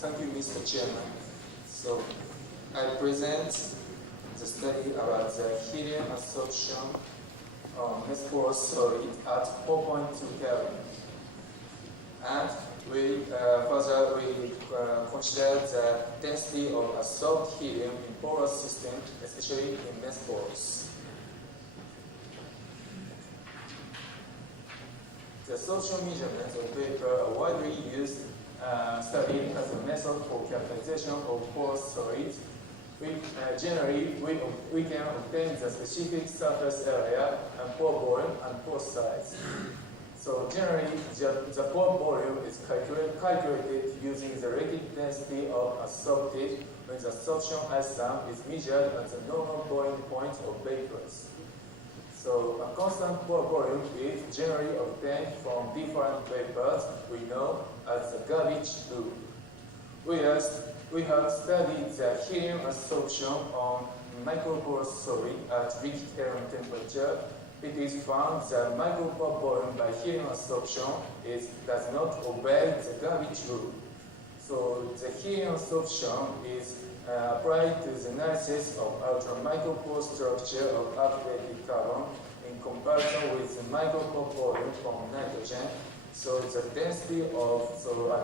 thank you, Mr. Chairman. So, I present the study about the helium adsorption on mesh porous solid at 4.2 Kelvin. And we consider the density of adsorbed helium in porous system, especially in mesh porous. The adsorption measurements of vapor are widely used, studied as a method for characterization of porous solids. Generally, we can obtain the specific surface area and pore volume and pore size. So generally, the pore volume is calculated using the relative density of adsorbed when the adsorption isotope is measured at the normal boiling point of vapors. So a constant pore volume is generally obtained from different vapors we know as the garbage loop. We have studied the helium adsorption on microporous solid at liquid helium temperature. It is found that micropore volume by helium adsorption does not obey the garbage rule. So the helium adsorption is applied to the analysis of ultramicropore structure of activated carbon in comparison with the micropore volume from nitrogen. So the density a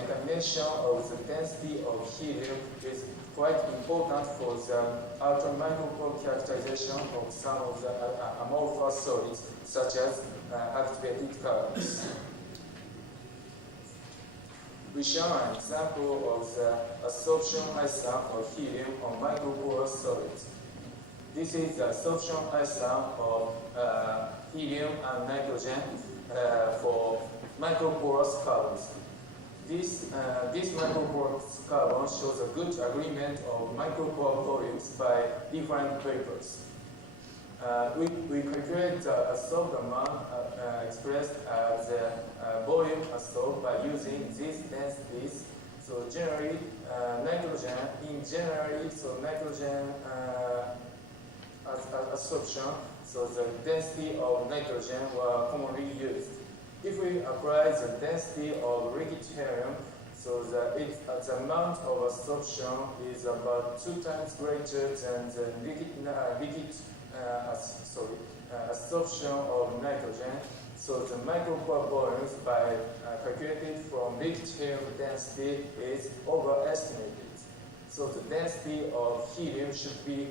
determination of the density of helium is quite important for the ultramicropore characterization of some of the amorphous solids, such as activated carbons. We show an example of the adsorption isotope of helium on microporous solids. This is the adsorption isotope of helium and nitrogen for microporous carbons. This microporous carbon shows a good agreement of micropore volumes by different vapors. We calculate the adsorbed amount expressed as the volume adsorbed by using these densities. So generally, nitrogen adsorption, so the density of nitrogen were commonly used. If we apply the density of liquid helium, so the amount of adsorption is about 2 times greater than the adsorption of nitrogen. So the micropore volumes by calculated from liquid helium density is overestimated. So the density of helium should be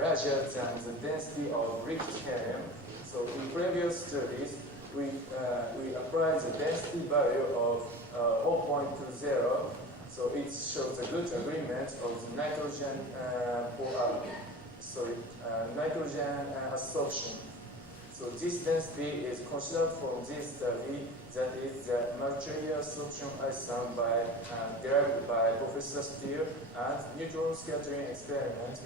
larger than the density of liquid helium. So in previous studies, we applied the density value of 0.20. So it shows a good agreement of the nitrogen nitrogen adsorption. So this density is considered from this study, that is the material adsorption isotope derived by Professor Steele and neutron scattering experiment,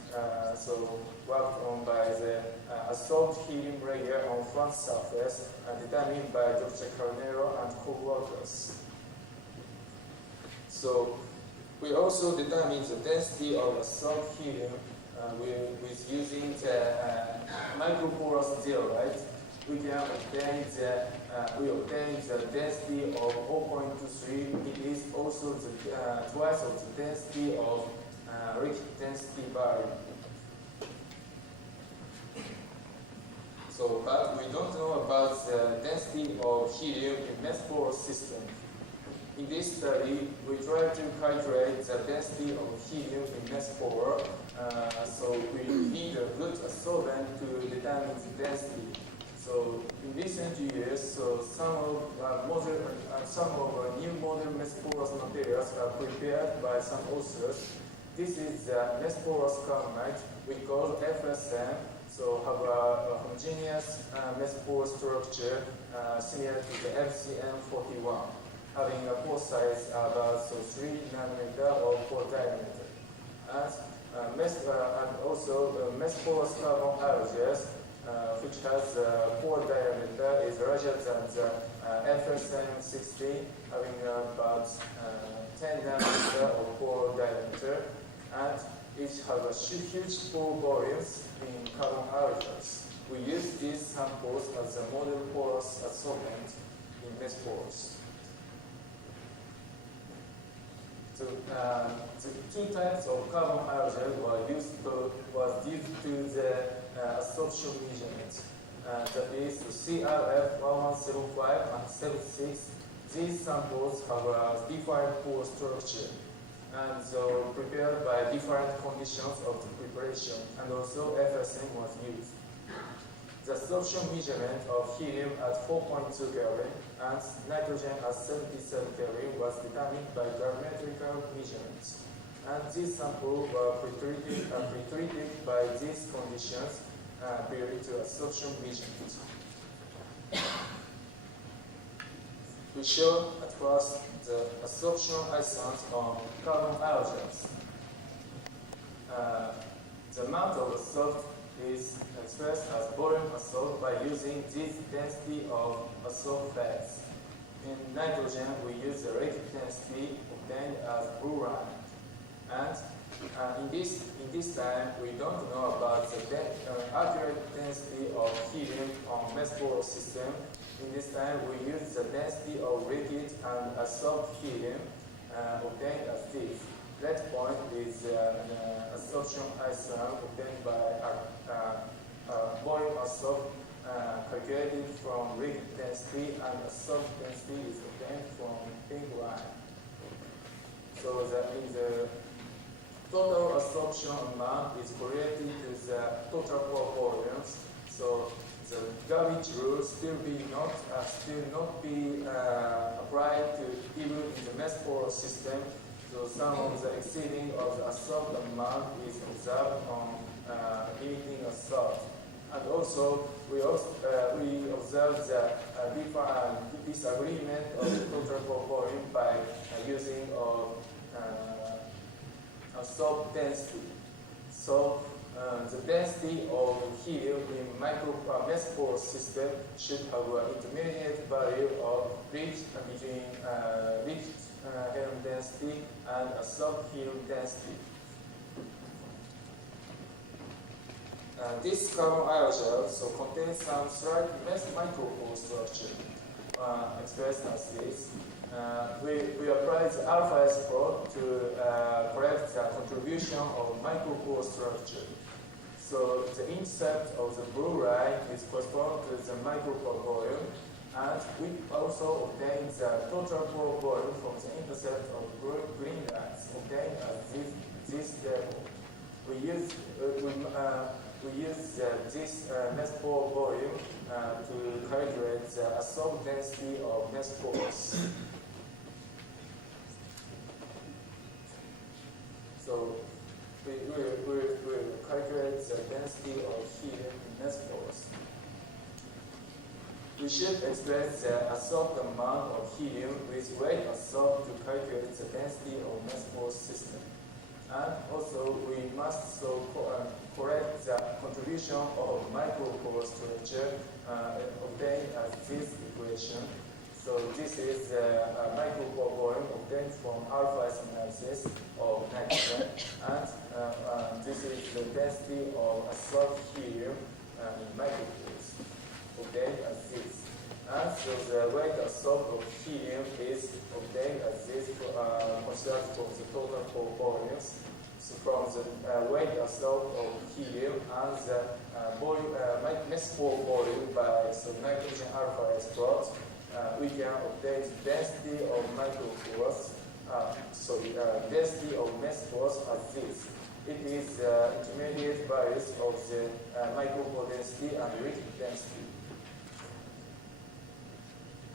worked on by the adsorbed helium layer on front surface and determined by Dr. Carnero and co-workers. So we also determined the density of adsorbed helium with using the microporous zeolite. We can obtain the density of 0.23. It is also twice of the density of liquid density value. So, but we don't know about the density of helium in mesh porous system. In this study, we try to calculate the density of helium in mesh pore. So we need a good adsorbent to determine the density. So in recent years, some of new modern mesh porous materials are prepared by some authors. This is the mesh porous carbonate we call FSM. So have a homogeneous mesh porous structure similar to the FCM41, having a pore size about 3 nanometer or pore diameter. And also mesh porous carbon aerogels, which has pore diameter is larger than the FSM60, having about 10 nanometer of pore diameter, and it has a huge pore volumes in carbon aerogels. We use these samples as a model porous adsorbent in mesh pores. The two types of carbon aerogel was due to the adsorption measurement. That is the CRF 1175 and 76. These samples have a different pore structure and so prepared by different conditions of the preparation, and also FSM was used. The adsorption measurement of helium at 4.2 Kelvin and nitrogen at 77 Kelvin was determined by gravimetrical measurements. And these samples were pretreated by these conditions prior to adsorption measurement. We show at first the adsorption isotopes on carbon aerogels. The amount of adsorption is expressed as volume adsorbed by using this density of adsorbed phase. In nitrogen, we use the rate density obtained as blue line. And in this time, we don't know about the accurate density of helium on Mesborough system. In this time, we use the density of liquid and adsorbed helium obtained as this. That point is adsorption isotope obtained by volume adsorbed calculated from liquid density, and adsorbed density is obtained from pink line. So the total adsorption amount is correlated to the total pore volumes. So the garbage rule still not be applied to even in the Mesborough system. So some of the exceeding of the adsorbed amount is observed on limiting adsorption. And also we observe the disagreement of the total pore volume by using adsorbed density. So the density of helium in Mesborough system should have an intermediate value of between helium density and adsorbed helium density. This carbon aerogel contains some slight micropore structure expressed as this. We apply the alpha S probe to correct the contribution of micropore structure. So the intercept of the blue line is correspond to the micropore volume, and we also obtain the total pore volume from the intercept of green lines obtained at this level. We use this Mesborough volume to calculate the adsorbed density of Mesborough. So we calculate the density of helium in Mesborough. We should express the adsorbed amount of helium with weight adsorbed to calculate the density of Mesborough system. And also we must correct the contribution of micropore structure obtained as this equation. So this is the micropore volume obtained from alpha S analysis of nitrogen, and this is the density of adsorbed helium in micropores obtained as this. And so the weight adsorbed of helium is obtained as this considered from the total pore volumes. So from the weight adsorbed of helium and the Mesborough volume by nitrogen alpha S probes, we can obtain the density of micropores. Density of Mesborough as this. It is intermediate values of the micropore density and liquid density.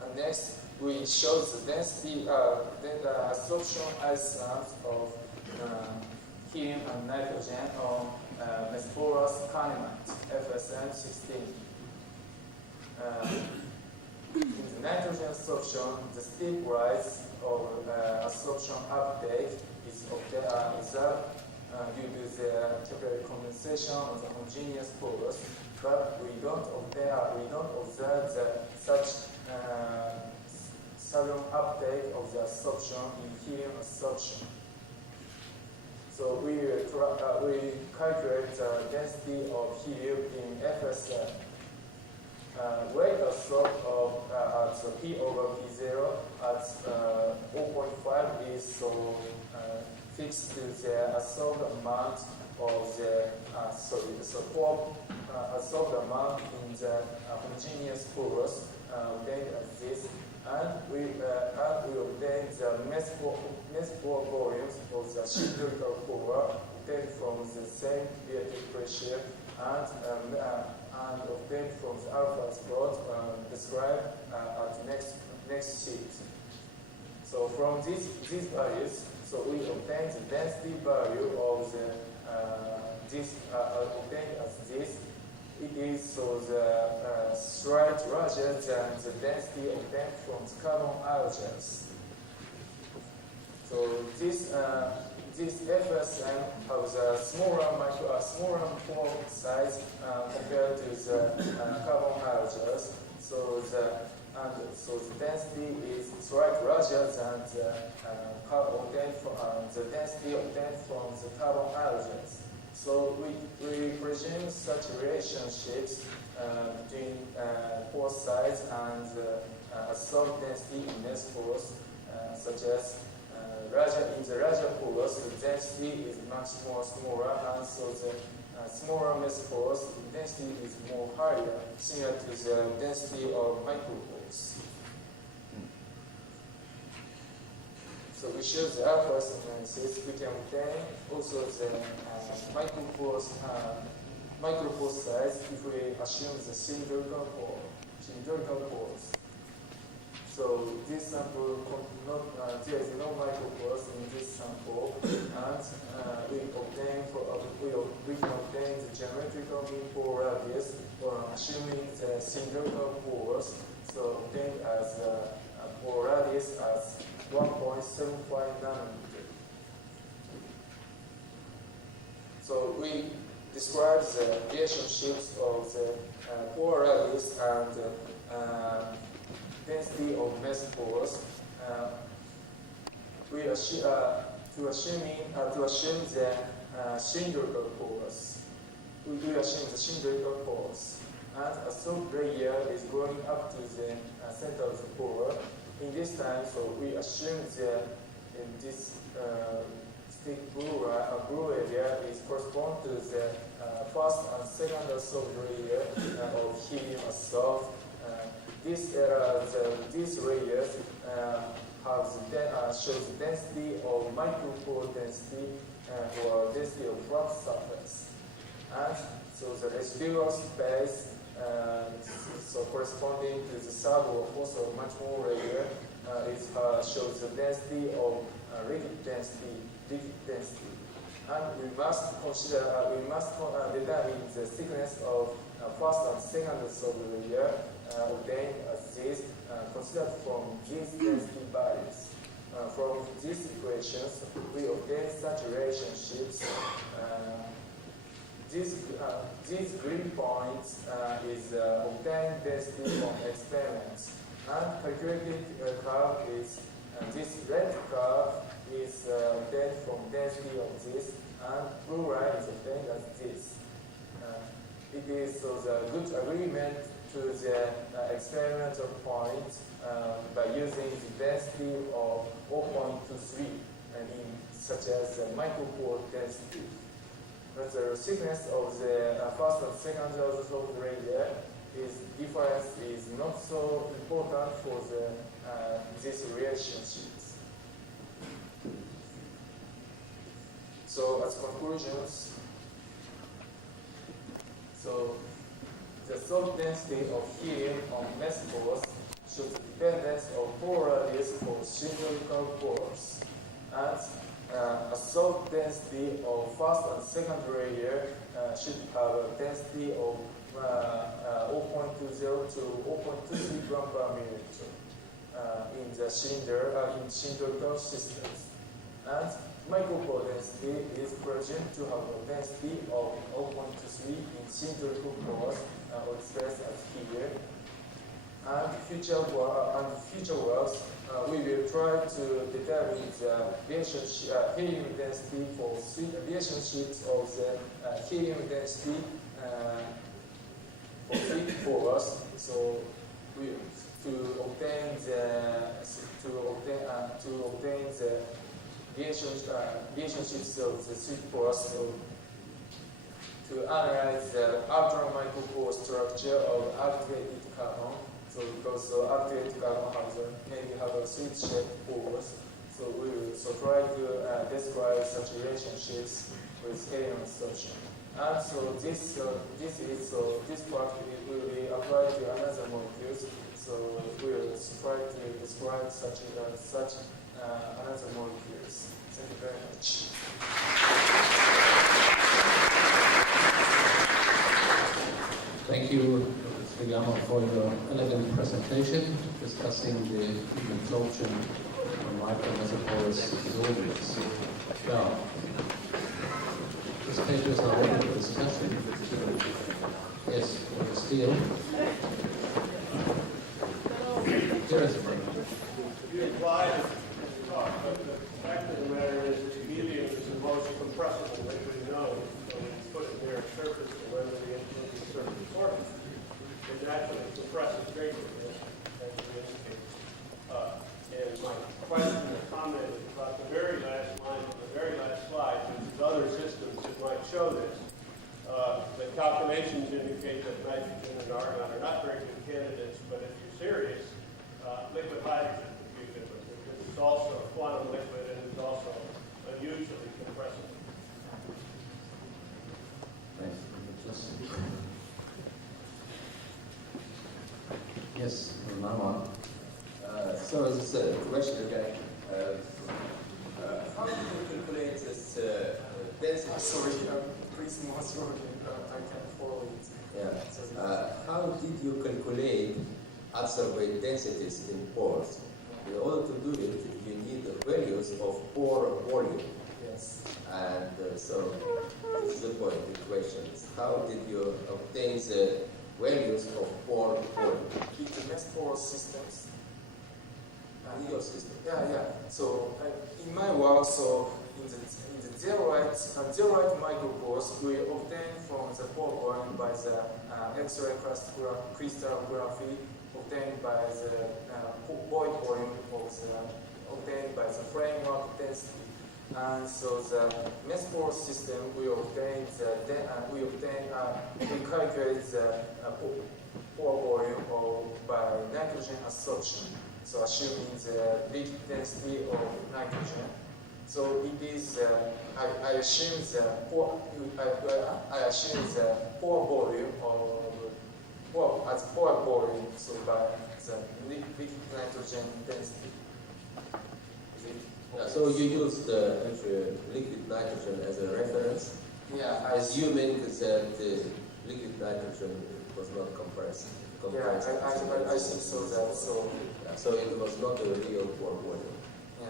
And next, we show the density, the adsorption isotopes of helium and nitrogen on Mesborough Kahnemanite, FSM 16. In the nitrogen adsorption, the steep rise of adsorption uptake is observed due to the capillary condensation of the homogeneous pores, but we don't observe such sudden uptake of the adsorption in helium adsorption. So we calculate the density of helium in FSM. Weight adsorbed at P over P0 at 0.5 is fixed to the adsorbed amount of the adsorbed amount in the homogeneous pores obtained as this, and we obtain the mass pore volumes of the cylindrical pore obtained from the same reactive pressure and obtained from the alpha plot described at next sheet. So from these values, so we obtain the density value of the obtained as this. It is so the slight larger than the density obtained from the carbon aerogels. So this FSM has a smaller pore size compared to the carbon aerogels. So the density is slightly larger than the density obtained from the carbon aerogels. So we presume such relationships between pore size and adsorbed density in mass pores, such as in the larger pores, the density is much more smaller, and so the smaller mass pores, the density is more higher, similar to the density of micropores. So we show the alpha analysis. We can obtain also the micropore size if we assume the cylindrical pores. So this sample, there is no micropores in this sample, and we can obtain the geometrical mean pore radius assuming the cylindrical pores. So obtained as pore radius as 1.75 nanometer. So we describe the relationships of the pore radius and density of mass pores. We assume the cylindrical pores. We assume the cylindrical pores, and a soft layer is going up to the center of the pore. In this time, so we assume that in this thick blue area is correspond to the first and second adsorbed layer of helium adsorbed. These layers shows the density of micropore density or density of flat surface, and so the residual space. So corresponding to the third or fourth or much more layer shows the density of liquid density, and we must determine the thickness of first and second adsorbed layer obtained as this, considered from these density values. From these equations, we obtain such relationships. These green points is obtained density from experiments, and calculated curve is this red curve is obtained from density of this, and blue line is obtained as this. It is so the good agreement to the experimental point by using the density of 0.23, such as the micropore density. But the thickness of the first and second adsorbed layer difference is not so important for these relationships. So as conclusions, so the salt density of helium on mass pores shows the dependence of pore radius for cylindrical pores, and a salt density of first and second layer should have a density of 0.20 to 0.23 gram per milliliter in cylindrical systems. And micropore density is presumed to have a density of 0.23 in cylindrical pores, expressed as here. And future works, we will try to determine the relationship, helium density for relationships of the helium density for three pores. So to obtain the relationships of the sweet pores. So to analyze the ultra micropore structure of activated carbon. So because activated carbon maybe have a sweet shaped pores. So we will try to describe such relationships with scaling adsorption. And so this part will be applied to another molecules. So we will try to describe such another molecules. Thank you very much. Thank you, Setoyama, for your elegant presentation discussing the adsorption of micromesoporous solvents. Well, this paper is now open for discussion. Yes, Dr. Steele. Here is a moment. You implied but the fact of the matter is that helium is the most compressible liquid known. So when you put it near a surface, or whether the influence of surface sorbent, it naturally compresses greatly, as we indicated. And my question or comment is about the very last line of the very last slide, which is other systems that might show this. The calculations indicate that nitrogen and argon are not very good candidates, but if you're serious, liquid hydrogen would be a good one, because it's also a quantum liquid and it's also unusually compressible. Yes, Mama. So this question again, how do you calculate this density? Sorry, please more slowly. I can't follow it. Yeah. How did you calculate adsorbate densities in pores? In order to do it, you need the values of pore volume. Yes. And so this is the point, the question is, how did you obtain the values of pore volume? It's the best pore systems. In your system? Yeah. So in my work, so in the zeroite micropores, we obtain from the pore volume by the X-ray crystallography, obtained by the void volume obtained by the framework density. And so the mesopore system, we calculate the pore volume by nitrogen adsorption. So assuming the liquid density of nitrogen. So it is, I assume the pore volume as pore volume, so by the liquid nitrogen density. So you use the liquid nitrogen as a reference, assuming that the liquid nitrogen was not compressed. Yeah, I think so. So it was not a real pore volume. Yeah.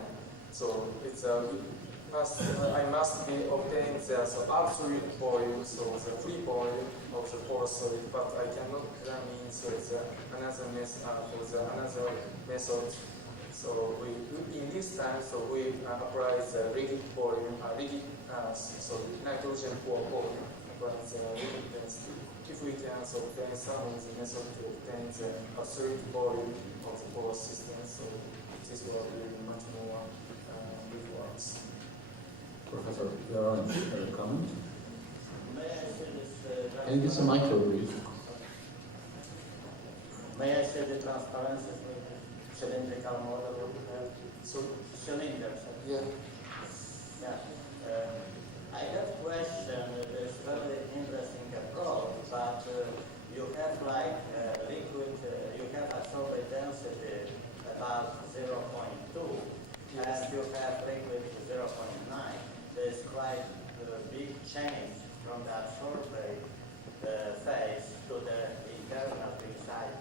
So it's I must be obtained the absolute volume, so the free volume of the pore solid, but I cannot determine another method. So in this time, so we apply the liquid volume, so nitrogen pore volume, apply the liquid density. If we can obtain some of the method to obtain the absolute volume of the pore system, so this will be much more good works. Professor Yaron, a comment? May I say this? Can you give some micro, please? May I say the transparency with the cylindrical model? So Cylinders. yeah. I have a question. It's very interesting approach, but you have like liquid, you have adsorbate density about 0.2, and you have liquid 0.9. There's quite a big change from the adsorbate phase to the internal inside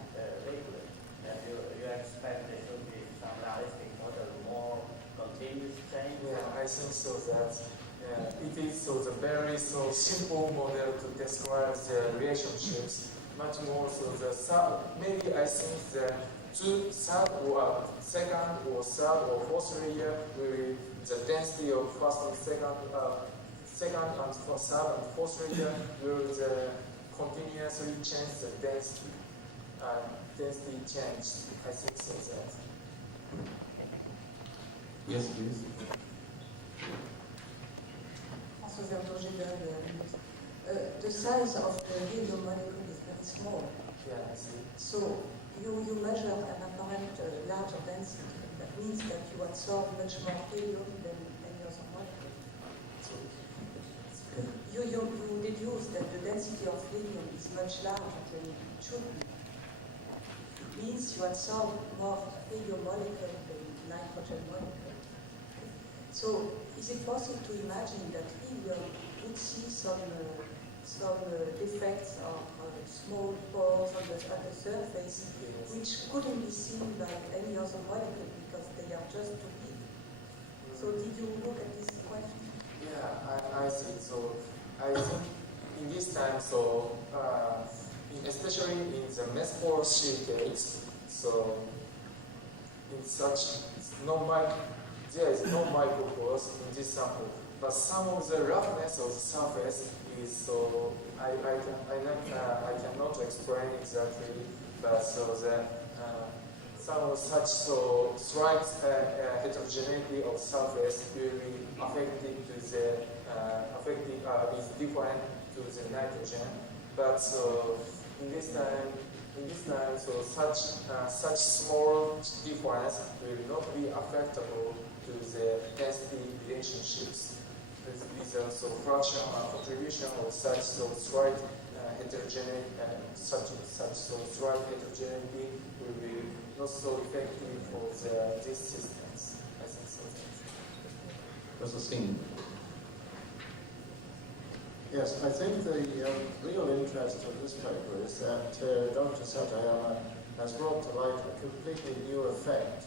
liquid. And you expect there should be some realistic model, more continuous change? Yeah, I think so that it is the very simple model to describe the relationships. Much more maybe I think the second or third or fourth layer will the density of first and second and third and fourth layer will continuously change the density. Density change. I think so that. Yes, please. The size of the helium molecule is very small. Yeah, I see. So you measure an apparent larger density. That means that you absorb much more helium than any other molecule. So you deduce that the density of helium is much larger than it should be. It means you absorb more helium molecule than nitrogen molecule. So is it possible to imagine that helium would see some defects or small pores at the surface, which couldn't be seen by any other molecule because they are just too big? So did you look at this question? Yeah, I see. So I think in this time, so especially in the mesospore sheet case, so in such there is no micropores in this sample, but some of the roughness of the surface is so I cannot explain exactly, but so the some of such so slight heterogeneity of surface will be affected to the is different to the nitrogen, but so in this time so such small difference will not be affectable to the density relationships. With so fraction contribution of such so slight heterogeneity, such so slight heterogeneity will be not so effective for these systems. I think so. Professor Singh. Yes, I think the real interest of this paper is that Dr. Setoyama has brought to light a completely new effect,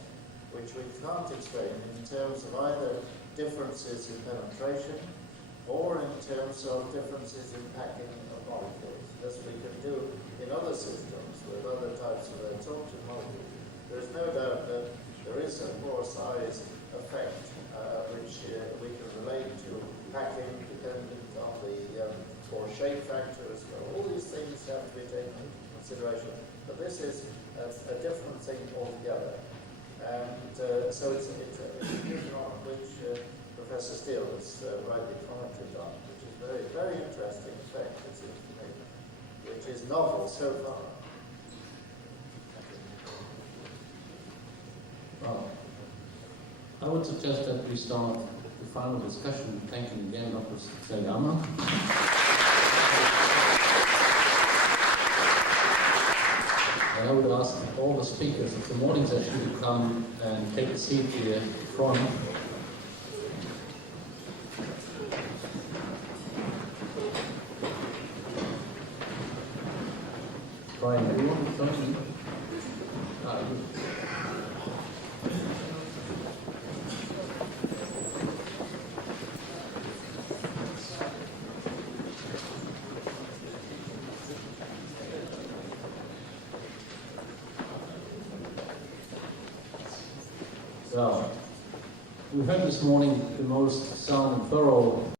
which we can't explain in terms of either differences in penetration or in terms of differences in packing of molecules, as we can do in other systems with other types of adsorption molecules. There's no doubt that there is a pore size effect which we can relate to packing dependent on the pore shape factor as well. All these things have to be taken into consideration, but this is a different thing altogether. And so it's a vision on which Professor Steele has rightly commented on, which is very, very interesting effect, it seems to me, which is novel so far. Well, I would suggest that we start the final discussion, thanking again Dr. Setoyama. And I would ask all the speakers of the morning session to come and take a seat here in front. Brian, do you want to join me? So, we heard this morning the most sound and thorough